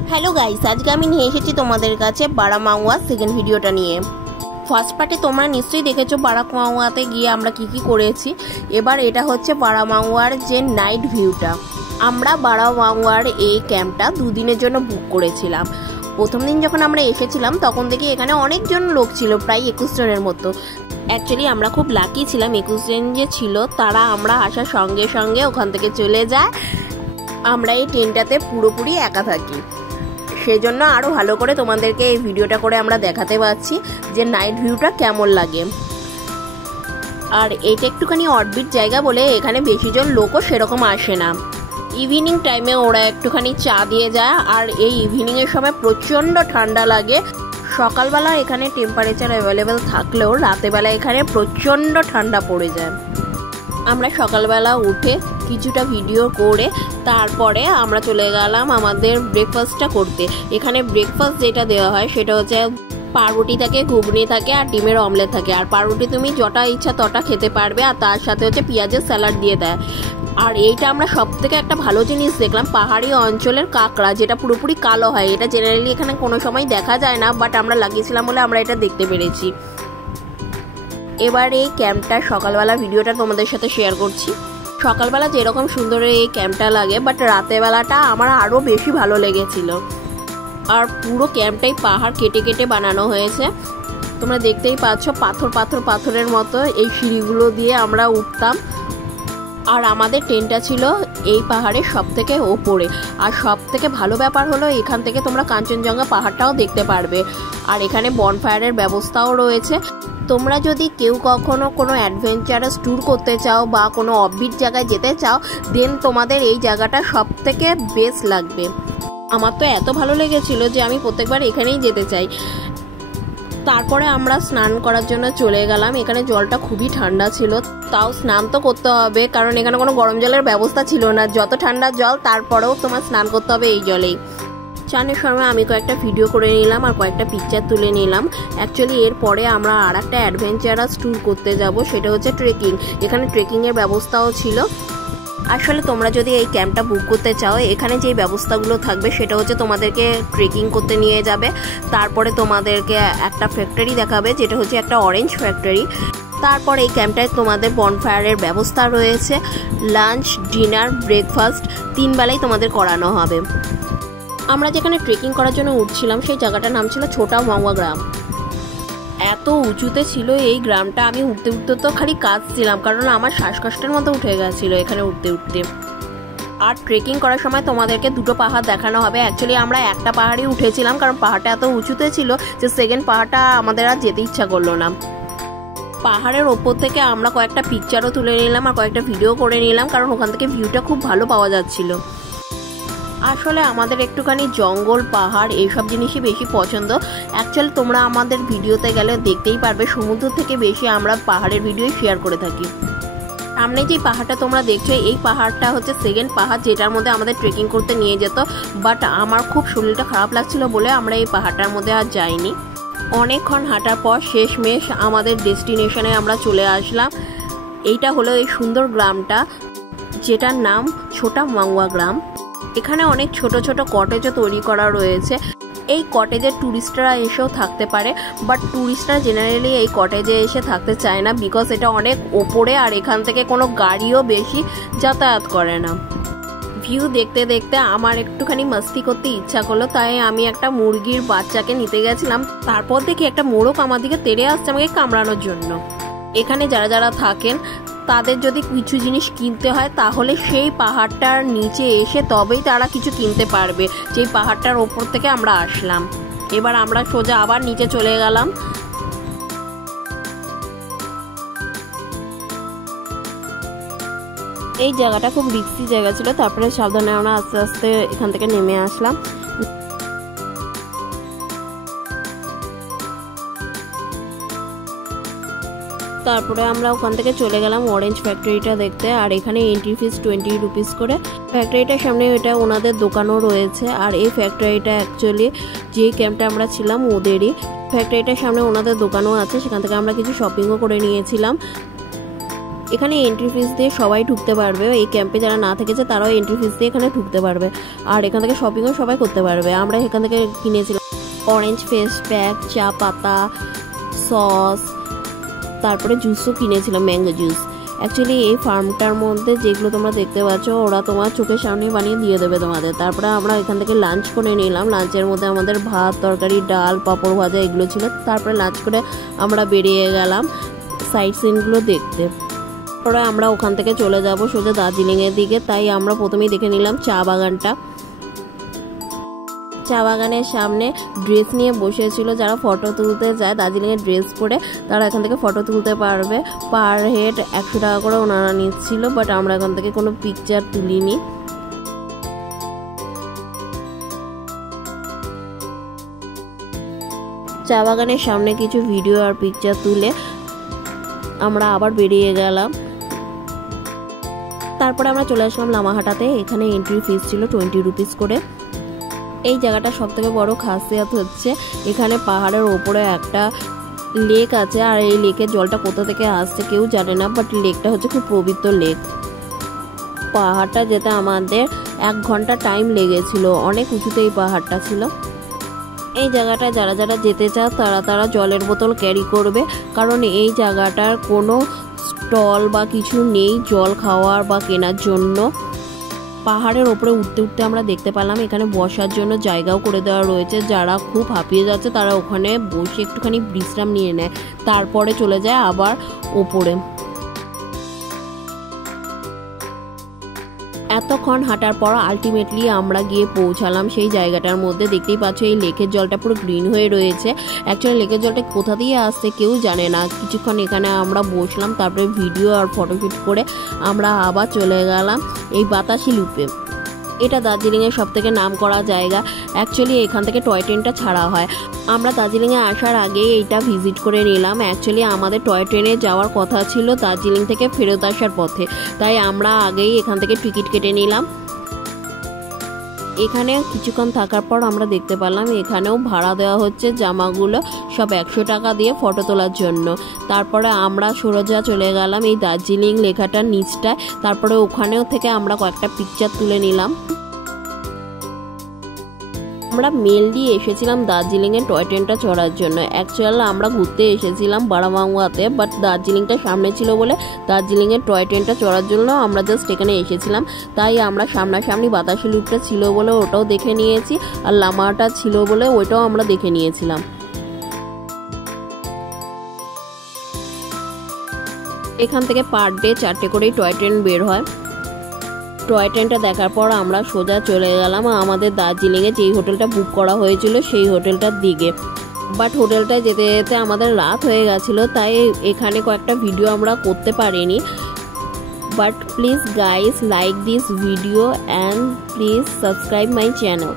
Hello guys, আজকে আমি নিয়ে এসেছি তোমাদের কাছে বারামাউয়া সেকেন্ড ভিডিওটা নিয়ে। ফার্স্ট পার্টে তোমরা নিশ্চয়ই দেখেছো বারামাউয়াতে গিয়ে আমরা কি কি করেছি। এবার এটা হচ্ছে বারামাউয়ার যে নাইট ভিউটা। আমরা বারামাউয়ার এই ক্যাম্পটা দুদিনের জন্য বুক করেছিলাম। প্রথম দিন যখন আমরা এসেছিলাম তখন দেখি এখানে অনেকজন লোক ছিল, প্রায় 21 জনের মতো। অ্যাকচুয়ালি আমরা খুব লাকি ছিলাম, 21 জন যে ছিল তারা আমরা আসার সঙ্গে সঙ্গে ওখান থেকে চলে যায়। আমরা এই ট্রেনটাতে পুরোপুরি একা থাকি, সেজন্য আরও ভালো করে তোমাদেরকে এই ভিডিওটা করে আমরা দেখাতে পারছি যে নাইট ভিউটা কেমন লাগে। আর এটা একটুখানি অডবিট জায়গা বলে এখানে বেশিজন লোকও সেরকম আসে না। ইভিনিং টাইমে ওরা একটুখানি চা দিয়ে যায়, আর এই ইভিনিংয়ের সময় প্রচণ্ড ঠান্ডা লাগে। সকালবেলা এখানে টেম্পারেচার অ্যাভেলেবেল থাকলেও রাতেবেলা এখানে প্রচণ্ড ঠান্ডা পড়ে যায়। আমরা সকালবেলা উঠে কিছুটা ভিডিও করে তারপরে আমরা চলে গেলাম আমাদের ব্রেকফাস্টটা করতে। এখানে ব্রেকফাস্ট যেটা দেওয়া হয় সেটা হচ্ছে পাউরুটি থাকে, ঘুগনি থাকে আর ডিমের অমলেট থাকে। আর পাউরুটি তুমি যটা ইচ্ছা তটা খেতে পারবে, আর তার সাথে হচ্ছে পেঁয়াজের স্যালাড দিয়ে দেয়। আর এইটা আমরা সব থেকে একটা ভালো জিনিস দেখলাম, পাহাড়ি অঞ্চলের কাঁকড়া, যেটা পুরোপুরি কালো হয়। এটা জেনারেলি এখানে কোনো সময় দেখা যায় না, বাট আমরা লাগিয়েছিলাম বলে আমরা এটা দেখতে পেরেছি। এবার এই ক্যাম্পটা সকালবেলা ভিডিওটা তোমাদের সাথে শেয়ার করছি। সকালবেলা যেরকম সুন্দর এই ক্যাম্পটা লাগে, বাট রাতেরবেলাটা আমার আরও বেশি ভালো লেগেছিল। আর পুরো ক্যাম্পটাই পাহাড় কেটে কেটে বানানো হয়েছে। তোমরা দেখতেই পাচ্ছ পাথরের মতো এই সিঁড়িগুলো দিয়ে আমরা উঠতাম। আর আমাদের ট্রেনটা ছিল এই পাহাড়ের সব থেকে ওপরে। আর সব থেকে ভালো ব্যাপার হলো এখান থেকে তোমরা কাঞ্চনজঙ্ঘা পাহাড়টাও দেখতে পারবে। আর এখানে বনফায়ারের ব্যবস্থাও রয়েছে। তোমরা যদি কেউ কখনো কোনো অ্যাডভেঞ্চারাস ট্যুর করতে চাও বা কোনো অফবিট জায়গায় যেতে চাও, দেন তোমাদের এই জায়গাটা সব থেকে বেস্ট লাগবে। আমার তো এত ভালো লেগেছিল যে আমি প্রত্যেকবার এখানেই যেতে চাই। তারপরে আমরা স্নান করার জন্য চলে গেলাম। এখানে জলটা খুবই ঠান্ডা ছিল, তাও স্নান তো করতে হবে, কারণ এখানে কোনো গরম জলের ব্যবস্থা ছিল না। যত ঠান্ডা জল তারপরেও তোমার স্নান করতে হবে এই জলেই। স্নানের সময় আমি কয়েকটা ভিডিও করে নিলাম আর কয়েকটা পিকচার তুলে নিলাম। অ্যাকচুয়ালি এরপরে আমরা আর একটা অ্যাডভেঞ্চারাস ট্যুর করতে যাব, সেটা হচ্ছে ট্রেকিং। এখানে ট্রেকিংয়ের ব্যবস্থাও ছিল। আসলে তোমরা যদি এই ক্যাম্পটা বুক করতে চাও, এখানে যেই ব্যবস্থাগুলো থাকবে সেটা হচ্ছে তোমাদেরকে ট্রেকিং করতে নিয়ে যাবে। তারপরে তোমাদেরকে একটা ফ্যাক্টরি দেখাবে, যেটা হচ্ছে একটা অরেঞ্জ ফ্যাক্টরি। তারপর এই ক্যাম্পটায় তোমাদের বনফায়ারের ব্যবস্থা রয়েছে। লাঞ্চ, ডিনার, ব্রেকফাস্ট 3 বেলাই তোমাদের করানো হবে। আমরা যেখানে ট্রেকিং করার জন্য উঠছিলাম সেই জায়গাটার নাম ছিল ছোটা মাওয়া গ্রাম। এত উঁচুতে ছিল এই গ্রামটা, আমি উঠতে উঠতে তো খালি কাঁদছিলাম, কারণ আমার শ্বাসকষ্টের মতো উঠে গেছিলো এখানে উঠতে উঠতে। আর ট্রেকিং করার সময় তোমাদেরকে 2টো পাহাড় দেখানো হবে। অ্যাকচুয়ালি আমরা একটা পাহাড়ই উঠেছিলাম, কারণ পাহাড়টা এত উঁচুতে ছিল যে সেকেন্ড পাহাড়টা আমাদের আর যেতে ইচ্ছা করলো না। পাহাড়ের ওপর থেকে আমরা কয়েকটা পিকচারও তুলে নিলাম আর কয়েকটা ভিডিও করে নিলাম, কারণ ওখান থেকে ভিউটা খুব ভালো পাওয়া যাচ্ছিল। আসলে আমাদের একটুখানি জঙ্গল, পাহাড় এইসব জিনিসই বেশি পছন্দ। অ্যাকচুয়ালি তোমরা আমাদের ভিডিওতে গেলে দেখতেই পারবে সমুদ্র থেকে বেশি আমরা পাহাড়ের ভিডিও শেয়ার করে থাকি। সামনে যে পাহাড়টা তোমরা দেখছো, এই পাহাড়টা হচ্ছে সেকেন্ড পাহাড় যেটার মধ্যে আমাদের ট্রেকিং করতে নিয়ে যেত। বাট আমার খুব শরীরটা খারাপ লাগছিল বলে আমরা এই পাহাড়টার মধ্যে আর যাইনি। অনেকক্ষণ হাঁটার পর শেষমেশ আমাদের ডেস্টিনেশনে আমরা চলে আসলাম। এইটা হলো এই সুন্দর গ্রামটা, যেটার নাম ছোটা মাওয়া গ্রাম। এখানে অনেক ছোট ছোট কটেজও তৈরি করা রয়েছে। এই কটেজে ট্যুরিস্টরা এসেও থাকতে পারে, বাট ট্যুরিস্টরা জেনারেলি এই কটেজে এসে থাকতে চায় না, বিকজ এটা অনেক ওপরে আর এখান থেকে কোনো গাড়িও বেশি যাতায়াত করে না। ভিউ দেখতে দেখতে আমার একটুখানি মাস্তি করতে ইচ্ছা করলো, তাই আমি একটা মুরগির বাচ্চাকে নিতে গেছিলাম। তারপর দেখি একটা মোরগ আমার দিকে তেড়ে আসছে আমাকে কামড়ানোর জন্য। এখানে যারা যারা থাকেন তাদের যদি কিছু জিনিস কিনতে হয় তাহলে সেই পাহাড়টার নিচে এসে তবেই তারা কিছু কিনতে পারবে, যেই পাহাড়টার ওপর থেকে আমরা আসলাম। এবার আমরা সোজা আবার নিচে চলে গেলাম। এই জায়গাটা খুব রিস্কি জায়গা ছিল, তারপরে সাবধানে আমরা আস্তে আস্তে এখান থেকে নেমে আসলাম। তারপরে আমরা ওখান থেকে চলে গেলাম অরেঞ্জ ফ্যাক্টরিটা দেখতে। আর এখানে এন্ট্রি ফিস 20 রুপিস করে। ফ্যাক্টরিটার সামনে এটা ওনাদের দোকানও রয়েছে। আর এই ফ্যাক্টরিটা অ্যাকচুয়ালি যেই ক্যাম্পটা আমরা ছিলাম ওদেরই। ফ্যাক্টরিটার সামনে ওনাদের দোকানও আছে, সেখান থেকে আমরা কিছু শপিংও করে নিয়েছিলাম। এখানে এন্ট্রি ফিস দিয়ে সবাই ঢুকতে পারবে, এই ক্যাম্পে যারা না থেকেছে তারাও এন্ট্রি ফিস দিয়ে এখানে ঢুকতে পারবে। আর এখান থেকে শপিংও সবাই করতে পারবে। আমরা এখান থেকে কিনেছিলাম অরেঞ্জ ফেস প্যাক, চা পাতা, সস, তারপরে জুসও কিনেছিলাম, ম্যাঙ্গো জুস। অ্যাকচুয়ালি এই ফার্মটার মধ্যে যেগুলো তোমরা দেখতে পাচ্ছ ওরা তোমার চোখের সামনে বানিয়ে দিয়ে দেবে তোমাদের। তারপরে আমরা এখান থেকে লাঞ্চ করে নিলাম। লাঞ্চের মধ্যে আমাদের ভাত, তরকারি, ডাল, পাঁপড় ভাজা এগুলো ছিল। তারপরে লাঞ্চ করে আমরা বেরিয়ে গেলাম সাইট সিনগুলো দেখতে। তারপরে আমরা ওখান থেকে চলে যাব সোজা দার্জিলিংয়ের দিকে। তাই আমরা প্রথমেই দেখে নিলাম চা বাগানটা। চা বাগানের সামনে ড্রেস নিয়ে বসেছিল, যারা ফটো তুলতে যায় দার্জিলিংয়ের ড্রেস পরে তারা এখান থেকে ফটো তুলতে পারবে। পার হেড 100 টাকা করে ওনারা নিচ্ছিল, বাট আমরা এখান থেকে কোনো পিকচার তুলিনি। চা বাগানের সামনে কিছু ভিডিও আর পিকচার তুলে আমরা আবার বেরিয়ে গেলাম। তারপরে আমরা চলে আসলাম লামাহাটাতে। এখানে এন্ট্রি ফিস ছিল 20 রুপিস করে। এই জায়গাটা সব থেকে বড় খাসিয়াত হচ্ছে এখানে পাহাড়ের ওপরে একটা লেক আছে, আর এই লেকের জলটা কোথা থেকে আসছে কেউ জানে না, বাট লেকটা হচ্ছে খুব পবিত্র লেক। পাহাড়টা যেতে আমাদের 1 ঘন্টা টাইম লেগেছিল, অনেক উঁচুতে এই পাহাড়টা ছিল। এই জায়গাটায় যারা যারা যেতে চাও তারা জলের বোতল ক্যারি করবে, কারণ এই জায়গাটার কোনো স্টল বা কিছু নেই জল খাওয়ার বা কেনার জন্য। পাহাড়ের ওপরে উঠতে উঠতে আমরা দেখতে পেলাম এখানে বসার জন্য জায়গাও করে দেওয়া রয়েছে। যারা খুব হাঁপিয়ে যাচ্ছে তারা ওখানে বসে একটুখানি বিশ্রাম নিয়ে নেয়, তারপরে চলে যায় আবার ওপরে। এতক্ষণ হাঁটার পর আলটিমেটলি আমরা গিয়ে পৌঁছালাম সেই জায়গাটার মধ্যে। দেখতেই পাচ্ছ এই লেকের জলটা পুরো গ্রিন হয়ে রয়েছে। অ্যাকচুয়ালি লেকের জলটা কোথা দিয়ে আসছে কেউ জানে না। কিছুক্ষণ এখানে আমরা বসলাম, তারপরে ভিডিও আর ফটোশুট করে আমরা আবার চলে গেলাম এই বাতাসি লুপে। এটা দার্জিলিংয়ের সব থেকে নাম করা জায়গা। অ্যাকচুয়ালি এখান থেকে টয় ট্রেনটা ছাড়া হয়। আমরা দার্জিলিংয়ে আসার আগে এইটা ভিজিট করে নিলাম। অ্যাকচুয়ালি আমাদের টয় ট্রেনে যাওয়ার কথা ছিল দার্জিলিং থেকে ফেরত আসার পথে, তাই আমরা আগেই এখান থেকে টিকিট কেটে নিলাম। এখানে কিছুক্ষণ থাকার পর আমরা দেখতে পেলাম এখানেও ভাড়া দেওয়া হচ্ছে জামাগুলো সব 100 টাকা দিয়ে ফটো তোলার জন্য। তারপরে আমরা সোজা চলে গেলাম এই দার্জিলিং লেখাটার নিচটায়। তারপরে ওখানেও থেকে আমরা কয়েকটা পিকচার তুলে নিলাম। আমরা মেনলি এসেছিলাম দার্জিলিংয়ে টয় ট্রেনটা চড়ার জন্য। অ্যাকচুয়ালি আমরা ঘুরতে এসেছিলাম বারামাঙ্গুয়াতে, বাট দার্জিলিংটা সামনে ছিল বলে দার্জিলিংয়ের টয় ট্রেনটা চড়ার জন্য আমরা জাস্ট এখানে এসেছিলাম। তাই আমরা সামনাসামনি বাতাসি লুপটা ছিল বলে ওটাও দেখে নিয়েছি, আর লামাটা ছিল বলে ওইটাও আমরা দেখে নিয়েছিলাম। এখান থেকে পার ডে 4টে করেই টয় ট্রেন বের হয়। টয় ট্রেনটা দেখার পর আমরা সোজা চলে গেলাম আমাদের দার্জিলিংয়ে যেই হোটেলটা বুক করা হয়েছিল সেই হোটেলটার দিকে। বাট হোটেলটায় যেতে যেতে আমাদের রাত হয়ে গেছিলো, তাই এখানে কয়েকটা ভিডিও আমরা করতে পারিনি। But please guys like this video and please subscribe my channel.